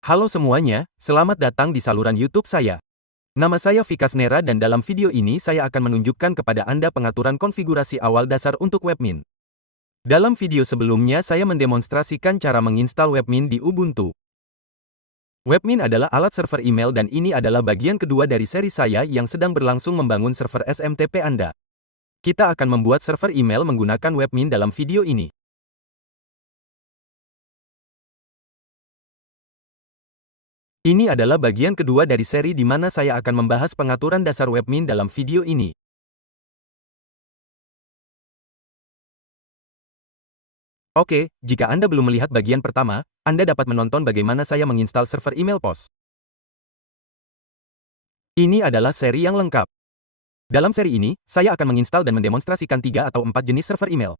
Halo semuanya, selamat datang di saluran YouTube saya. Nama saya Vikas Nera dan dalam video ini saya akan menunjukkan kepada Anda pengaturan konfigurasi awal dasar untuk Webmin. Dalam video sebelumnya saya mendemonstrasikan cara menginstal Webmin di Ubuntu. Webmin adalah alat server email dan ini adalah bagian kedua dari seri saya yang sedang berlangsung membangun server SMTP Anda. Kita akan membuat server email menggunakan Webmin dalam video ini. Ini adalah bagian kedua dari seri di mana saya akan membahas pengaturan dasar Webmin dalam video ini. Oke, jika Anda belum melihat bagian pertama, Anda dapat menonton bagaimana saya menginstal server email POS. Ini adalah seri yang lengkap. Dalam seri ini, saya akan menginstal dan mendemonstrasikan 3 atau 4 jenis server email.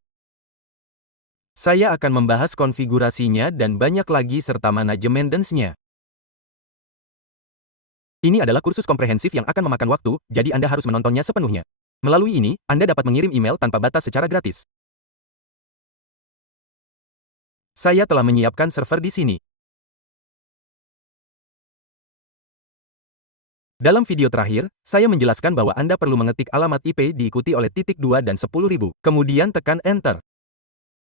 Saya akan membahas konfigurasinya dan banyak lagi serta manajemen DNS-nya. Ini adalah kursus komprehensif yang akan memakan waktu, jadi Anda harus menontonnya sepenuhnya. Melalui ini, Anda dapat mengirim email tanpa batas secara gratis. Saya telah menyiapkan server di sini. Dalam video terakhir, saya menjelaskan bahwa Anda perlu mengetik alamat IP diikuti oleh titik 2 dan 10.000, kemudian tekan Enter.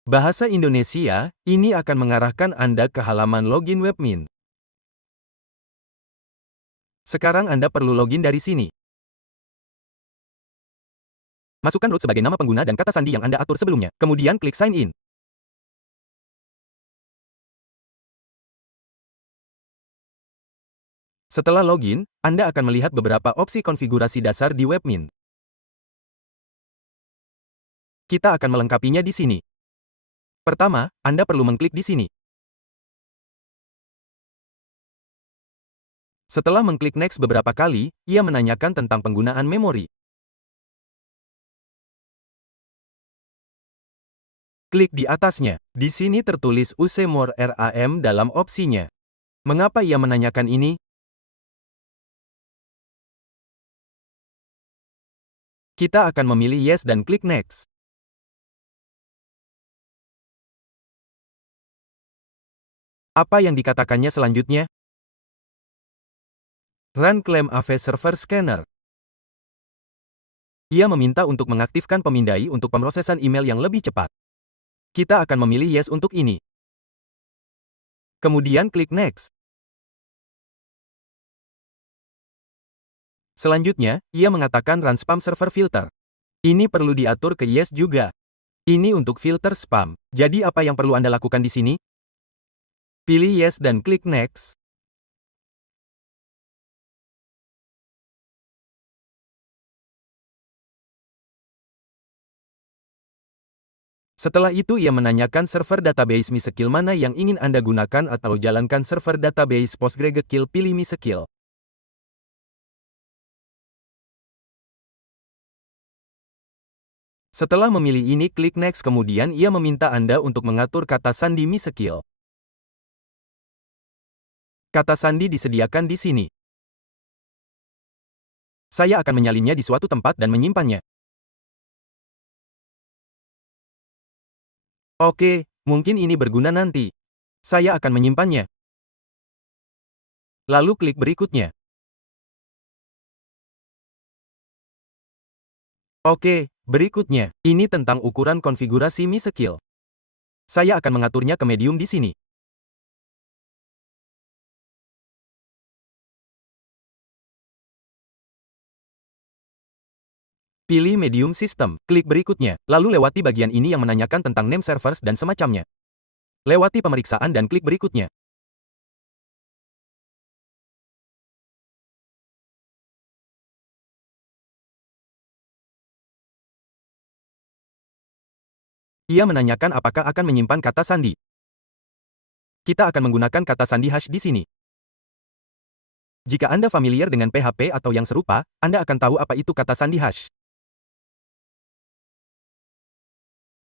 Bahasa Indonesia, ini akan mengarahkan Anda ke halaman login Webmin. Sekarang Anda perlu login dari sini. Masukkan root sebagai nama pengguna dan kata sandi yang Anda atur sebelumnya, kemudian klik sign in. Setelah login, Anda akan melihat beberapa opsi konfigurasi dasar di Webmin. Kita akan melengkapinya di sini. Pertama, Anda perlu mengklik di sini. Setelah mengklik next beberapa kali, ia menanyakan tentang penggunaan memori. Klik di atasnya. Di sini tertulis Use More RAM dalam opsinya. Mengapa ia menanyakan ini? Kita akan memilih Yes dan klik Next. Apa yang dikatakannya selanjutnya? Run Claim AV Server Scanner. Ia meminta untuk mengaktifkan pemindai untuk pemrosesan email yang lebih cepat. Kita akan memilih Yes untuk ini. Kemudian klik Next. Selanjutnya, ia mengatakan Run Spam Server Filter. Ini perlu diatur ke Yes juga. Ini untuk filter spam. Jadi apa yang perlu Anda lakukan di sini? Pilih Yes dan klik Next. Setelah itu ia menanyakan server database MySQL mana yang ingin Anda gunakan atau jalankan server database PostgreSQL, pilih MySQL. Setelah memilih ini klik Next kemudian ia meminta Anda untuk mengatur kata sandi MySQL. Kata sandi disediakan di sini. Saya akan menyalinnya di suatu tempat dan menyimpannya. Oke, mungkin ini berguna nanti. Saya akan menyimpannya. Lalu klik berikutnya. Oke, berikutnya. Ini tentang ukuran konfigurasi MySQL. Saya akan mengaturnya ke medium di sini. Pilih medium system, klik berikutnya, lalu lewati bagian ini yang menanyakan tentang name servers dan semacamnya. Lewati pemeriksaan dan klik berikutnya. Ia menanyakan apakah akan menyimpan kata sandi. Kita akan menggunakan kata sandi hash di sini. Jika Anda familiar dengan PHP atau yang serupa, Anda akan tahu apa itu kata sandi hash.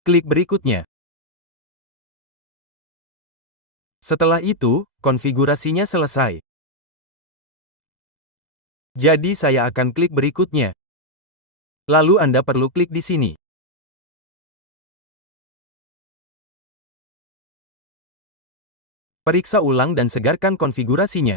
Klik berikutnya. Setelah itu, konfigurasinya selesai. Jadi saya akan klik berikutnya. Lalu Anda perlu klik di sini. Periksa ulang dan segarkan konfigurasinya.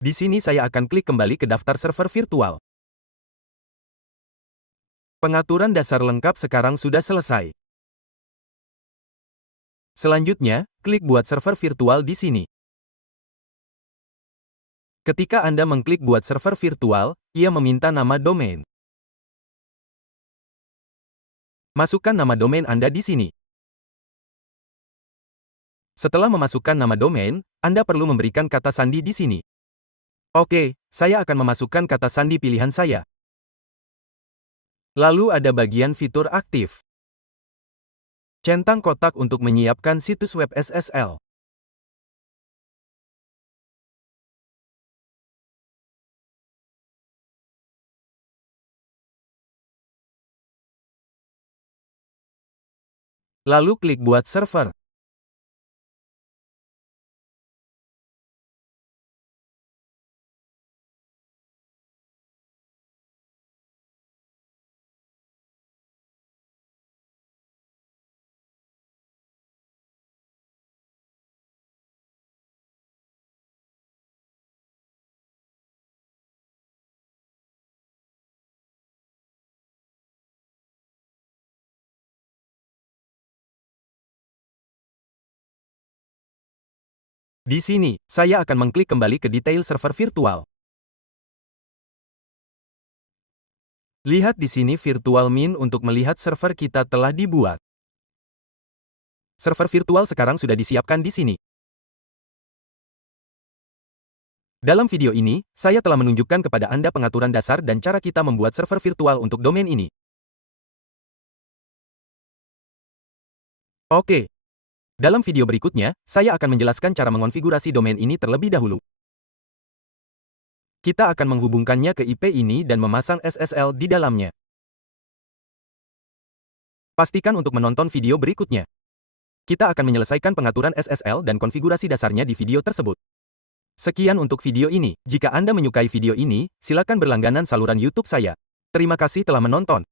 Di sini saya akan klik kembali ke daftar server virtual. Pengaturan dasar lengkap sekarang sudah selesai. Selanjutnya, klik buat server virtual di sini. Ketika Anda mengklik buat server virtual, ia meminta nama domain. Masukkan nama domain Anda di sini. Setelah memasukkan nama domain, Anda perlu memberikan kata sandi di sini. Oke, saya akan memasukkan kata sandi pilihan saya. Lalu ada bagian fitur aktif. Centang kotak untuk menyiapkan situs web SSL. Lalu klik buat server. Di sini, saya akan mengklik kembali ke detail server virtual. Lihat di sini virtual min untuk melihat server kita telah dibuat. Server virtual sekarang sudah disiapkan di sini. Dalam video ini, saya telah menunjukkan kepada Anda pengaturan dasar dan cara kita membuat server virtual untuk domain ini. Oke. Dalam video berikutnya, saya akan menjelaskan cara mengonfigurasi domain ini terlebih dahulu. Kita akan menghubungkannya ke IP ini dan memasang SSL di dalamnya. Pastikan untuk menonton video berikutnya. Kita akan menyelesaikan pengaturan SSL dan konfigurasi dasarnya di video tersebut. Sekian untuk video ini. Jika Anda menyukai video ini, silakan berlangganan saluran YouTube saya. Terima kasih telah menonton.